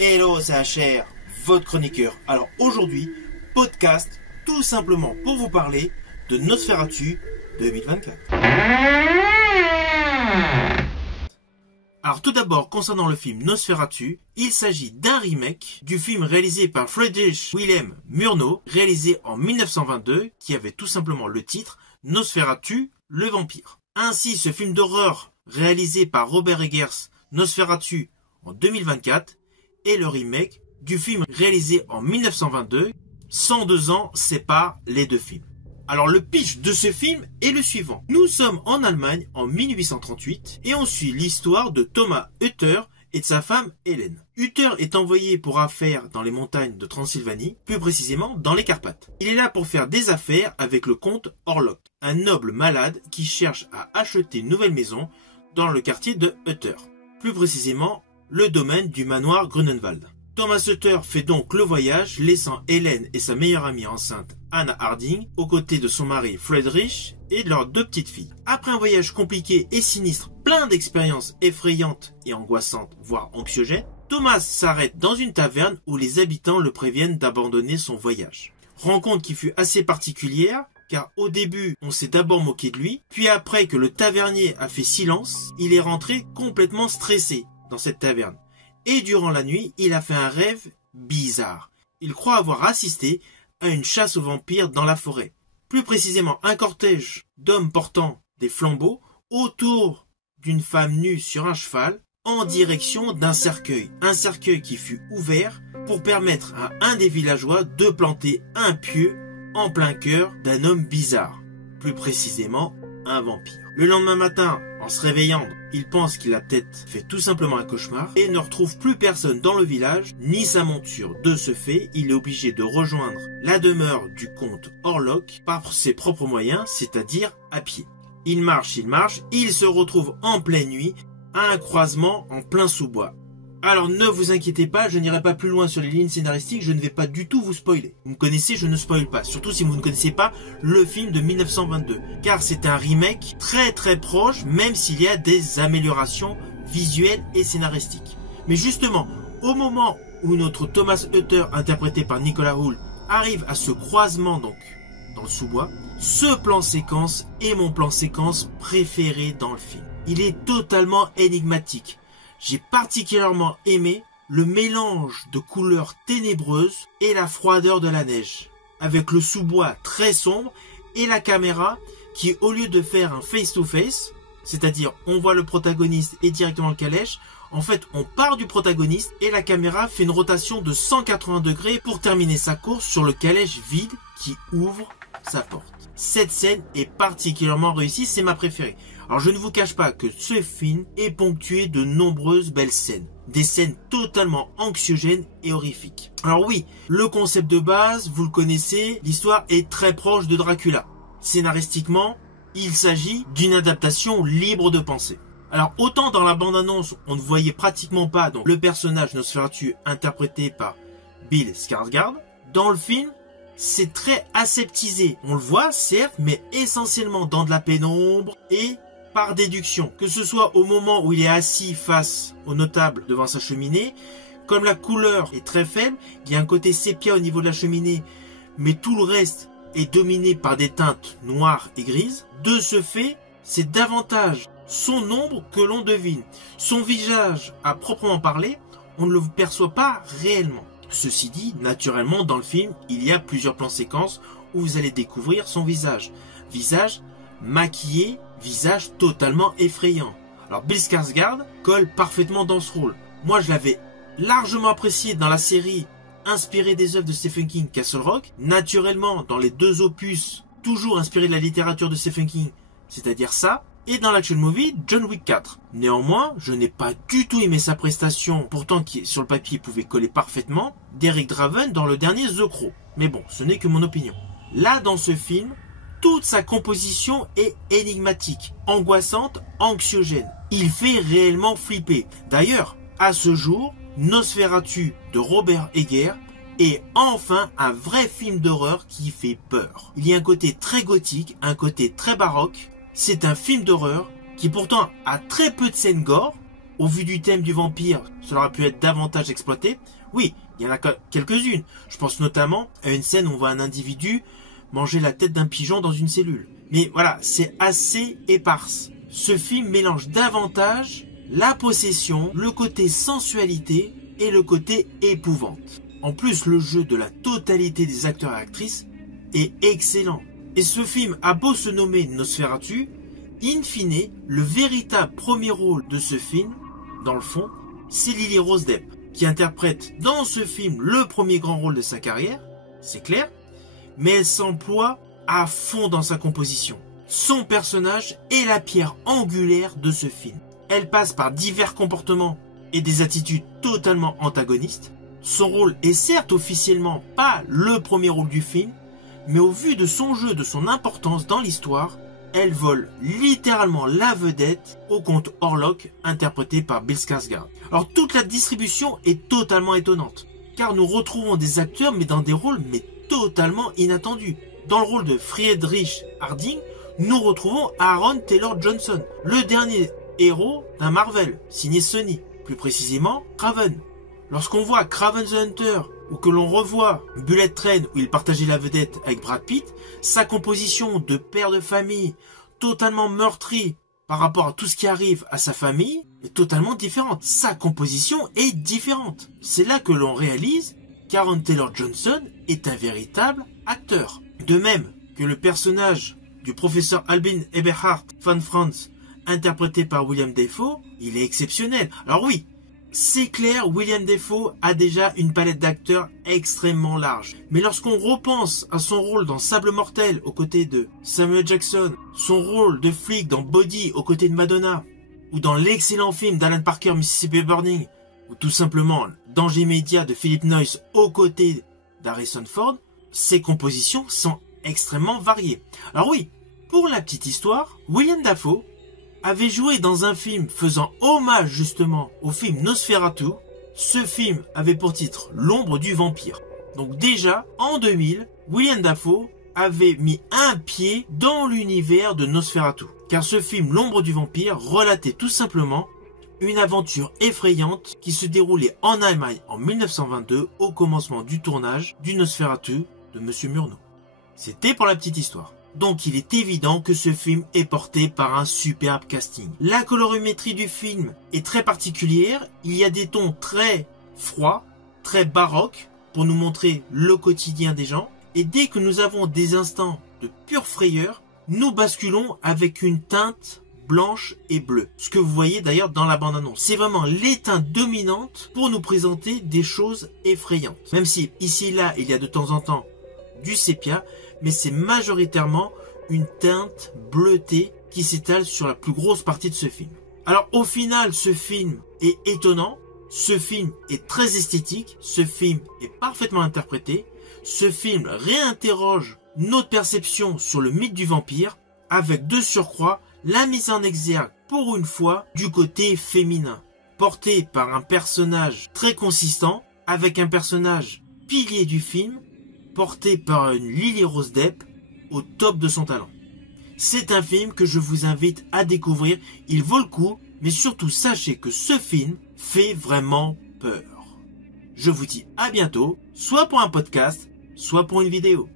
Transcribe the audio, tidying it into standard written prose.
Hello, c'est HR, votre chroniqueur. Alors aujourd'hui, podcast tout simplement pour vous parler de Nosferatu 2024. Alors tout d'abord, concernant le film Nosferatu, il s'agit d'un remake du film réalisé par Friedrich Wilhelm Murnau, réalisé en 1922, qui avait tout simplement le titre Nosferatu, le vampire. Ainsi, ce film d'horreur réalisé par Robert Eggers, Nosferatu en 2024, est le remake du film réalisé en 1922. 102 ans séparent les deux films. Alors le pitch de ce film est le suivant. Nous sommes en Allemagne en 1838 et on suit l'histoire de Thomas Hutter et de sa femme Hélène. Hutter est envoyé pour affaires dans les montagnes de Transylvanie, plus précisément dans les Carpates. Il est là pour faire des affaires avec le comte Orlok, un noble malade qui cherche à acheter une nouvelle maison dans le quartier de Hutter, plus précisément le domaine du manoir Grunenwald. Thomas Hutter fait donc le voyage, laissant Hélène et sa meilleure amie enceinte Anna Harding aux côtés de son mari Friedrich et de leurs deux petites filles. Après un voyage compliqué et sinistre, plein d'expériences effrayantes et angoissantes, voire anxiogènes, Thomas s'arrête dans une taverne où les habitants le préviennent d'abandonner son voyage. Rencontre qui fut assez particulière, car au début, on s'est d'abord moqué de lui, puis après que le tavernier a fait silence, il est rentré complètement stressé dans cette taverne. Et durant la nuit, il a fait un rêve bizarre. Il croit avoir assisté à une chasse aux vampires dans la forêt. Plus précisément, un cortège d'hommes portant des flambeaux autour d'une femme nue sur un cheval en direction d'un cercueil. Un cercueil qui fut ouvert pour permettre à un des villageois de planter un pieu en plein cœur d'un homme bizarre. Plus précisément, un vampire. Le lendemain matin, en se réveillant, il pense qu'il a peut-être fait tout simplement un cauchemar et ne retrouve plus personne dans le village, ni sa monture. De ce fait, il est obligé de rejoindre la demeure du comte Orlok par ses propres moyens, c'est-à-dire à pied. Il marche, il se retrouve en pleine nuit à un croisement en plein sous-bois. Alors ne vous inquiétez pas, je n'irai pas plus loin sur les lignes scénaristiques, je ne vais pas du tout vous spoiler. Vous me connaissez, je ne spoil pas, surtout si vous ne connaissez pas le film de 1922. Car c'est un remake très proche, même s'il y a des améliorations visuelles et scénaristiques. Mais justement, au moment où notre Thomas Hutter, interprété par Nicolas Hoult, arrive à ce croisement donc dans le sous-bois, ce plan séquence est mon plan séquence préféré dans le film. Il est totalement énigmatique. J'ai particulièrement aimé le mélange de couleurs ténébreuses et la froideur de la neige, avec le sous-bois très sombre et la caméra qui, au lieu de faire un face-to-face, c'est-à-dire on voit le protagoniste et directement le calèche, en fait on part du protagoniste et la caméra fait une rotation de 180 degrés pour terminer sa course sur le calèche vide qui ouvre sa porte. Cette scène est particulièrement réussie, c'est ma préférée. Alors je ne vous cache pas que ce film est ponctué de nombreuses belles scènes. Des scènes totalement anxiogènes et horrifiques. Alors oui, le concept de base, vous le connaissez, l'histoire est très proche de Dracula. Scénaristiquement, il s'agit d'une adaptation libre de pensée. Alors autant dans la bande-annonce, on ne voyait pratiquement pas donc, le personnage Nosferatu interprété par Bill Skarsgård, dans le film, c'est très aseptisé. On le voit, certes, mais essentiellement dans de la pénombre et par déduction. Que ce soit au moment où il est assis face au notable devant sa cheminée, comme la couleur est très faible, il y a un côté sépia au niveau de la cheminée, mais tout le reste est dominé par des teintes noires et grises. De ce fait, c'est davantage son ombre que l'on devine. Son visage, à proprement parler, on ne le perçoit pas réellement. Ceci dit, naturellement, dans le film, il y a plusieurs plans séquences où vous allez découvrir son visage. Visage maquillé, visage totalement effrayant. Alors Bill Skarsgård colle parfaitement dans ce rôle. Moi, je l'avais largement apprécié dans la série inspirée des œuvres de Stephen King, Castle Rock. Naturellement, dans les deux opus, toujours inspirés de la littérature de Stephen King, c'est-à-dire ça. Et dans l'action movie John Wick 4. Néanmoins, je n'ai pas du tout aimé sa prestation, pourtant qui sur le papier pouvait coller parfaitement, d'Eric Draven dans le dernier The Crow. Mais bon, ce n'est que mon opinion. Là, dans ce film, toute sa composition est énigmatique, angoissante, anxiogène. Il fait réellement flipper. D'ailleurs, à ce jour, Nosferatu de Robert Eggers est enfin un vrai film d'horreur qui fait peur. Il y a un côté très gothique, un côté très baroque. C'est un film d'horreur qui pourtant a très peu de scènes gore, au vu du thème du vampire, cela aurait pu être davantage exploité. Oui, il y en a quelques-unes. Je pense notamment à une scène où on voit un individu manger la tête d'un pigeon dans une cellule. Mais voilà, c'est assez éparse. Ce film mélange davantage la possession, le côté sensualité et le côté épouvante. En plus, le jeu de la totalité des acteurs et actrices est excellent. Et ce film a beau se nommer Nosferatu, in fine, le véritable premier rôle de ce film, dans le fond, c'est Lily Rose Depp, qui interprète dans ce film le premier grand rôle de sa carrière, c'est clair, mais elle s'emploie à fond dans sa composition. Son personnage est la pierre angulaire de ce film. Elle passe par divers comportements et des attitudes totalement antagonistes. Son rôle est certes officiellement pas le premier rôle du film, mais au vu de son jeu, de son importance dans l'histoire, elle vole littéralement la vedette au comte Orlok, interprété par Bill Skarsgård. Alors toute la distribution est totalement étonnante, car nous retrouvons des acteurs mais dans des rôles totalement inattendus. Dans le rôle de Friedrich Harding, nous retrouvons Aaron Taylor Johnson, le dernier héros d'un Marvel, signé Sony, plus précisément Kraven. Lorsqu'on voit Kraven the Hunter, ou que l'on revoit Bullet Train où il partageait la vedette avec Brad Pitt, sa composition de père de famille totalement meurtri par rapport à tout ce qui arrive à sa famille est totalement différente. Sa composition est différente. C'est là que l'on réalise qu'Aaron Taylor Johnson est un véritable acteur. De même que le personnage du professeur Albin Eberhard von Franz, interprété par William Dafoe, il est exceptionnel. Alors oui, c'est clair, William Dafoe a déjà une palette d'acteurs extrêmement large. Mais lorsqu'on repense à son rôle dans Sable Mortel aux côtés de Samuel Jackson, son rôle de flic dans Body aux côtés de Madonna, ou dans l'excellent film d'Alan Parker Mississippi Burning, ou tout simplement Danger immédiat de Philip Noyce aux côtés d'Harrison Ford, ses compositions sont extrêmement variées. Alors oui, pour la petite histoire, William Dafoe avait joué dans un film faisant hommage justement au film Nosferatu. Ce film avait pour titre L'ombre du vampire. Donc déjà, en 2000, William Dafoe avait mis un pied dans l'univers de Nosferatu. Car ce film L'ombre du vampire relatait tout simplement une aventure effrayante qui se déroulait en Allemagne en 1922 au commencement du tournage du Nosferatu de Monsieur Murnau. C'était pour la petite histoire. Donc il est évident que ce film est porté par un superbe casting. La colorimétrie du film est très particulière, il y a des tons très froids, très baroques, pour nous montrer le quotidien des gens, et dès que nous avons des instants de pure frayeur, nous basculons avec une teinte blanche et bleue. Ce que vous voyez d'ailleurs dans la bande-annonce. C'est vraiment les teintes dominantes pour nous présenter des choses effrayantes. Même si ici et là, il y a de temps en temps du sépia, mais c'est majoritairement une teinte bleutée qui s'étale sur la plus grosse partie de ce film. Alors au final, ce film est étonnant, ce film est très esthétique, ce film est parfaitement interprété, ce film réinterroge notre perception sur le mythe du vampire, avec de surcroît la mise en exergue, pour une fois, du côté féminin, porté par un personnage très consistant, avec un personnage pilier du film, porté par une Lily Rose Depp au top de son talent. C'est un film que je vous invite à découvrir, il vaut le coup, mais surtout sachez que ce film fait vraiment peur. Je vous dis à bientôt, soit pour un podcast, soit pour une vidéo.